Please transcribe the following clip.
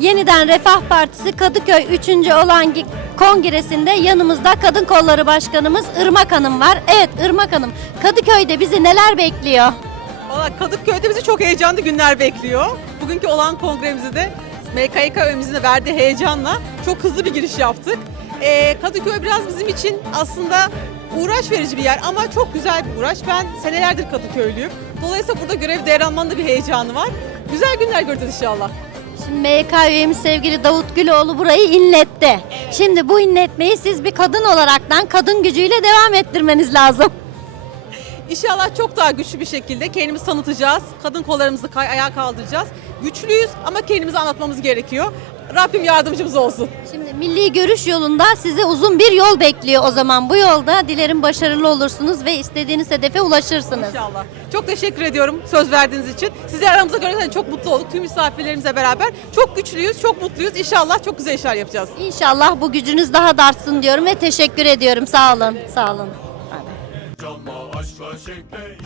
Yeniden Refah Partisi Kadıköy 3. olan kongresinde yanımızda Kadın Kolları Başkanımız Irmak Hanım var. Evet Irmak Hanım, Kadıköy'de bizi neler bekliyor? Valla Kadıköy'de bizi çok heyecanlı günler bekliyor. Bugünkü olan kongremizde de MKYK üyemizin de verdiği heyecanla çok hızlı bir giriş yaptık. Ee, Kadıköy biraz bizim için aslında uğraş verici bir yer ama çok güzel bir uğraş. Ben senelerdir Kadıköylüyüm. Dolayısıyla burada görev devralmanın da bir heyecanı var. Güzel günler göreceğiz inşallah. Şimdi MYK üyemiz sevgili Davut Güloğlu burayı inletti. Şimdi bu inletmeyi siz bir kadın olaraktan kadın gücüyle devam ettirmeniz lazım. İnşallah çok daha güçlü bir şekilde kendimizi tanıtacağız. Kadın kollarımızı ayağa kaldıracağız. Güçlüyüz ama kendimizi anlatmamız gerekiyor. Rabbim yardımcımız olsun. Şimdi milli görüş yolunda size uzun bir yol bekliyor o zaman. Bu yolda dilerim başarılı olursunuz ve istediğiniz hedefe ulaşırsınız. İnşallah. Çok teşekkür ediyorum söz verdiğiniz için. Sizi aramıza görürken çok mutlu olduk. Tüm misafirlerimizle beraber. Çok güçlüyüz, çok mutluyuz. İnşallah çok güzel işler yapacağız. İnşallah bu gücünüz daha da artsın diyorum ve teşekkür ediyorum. Sağ olun. Sağ olun. Aşkla şevkle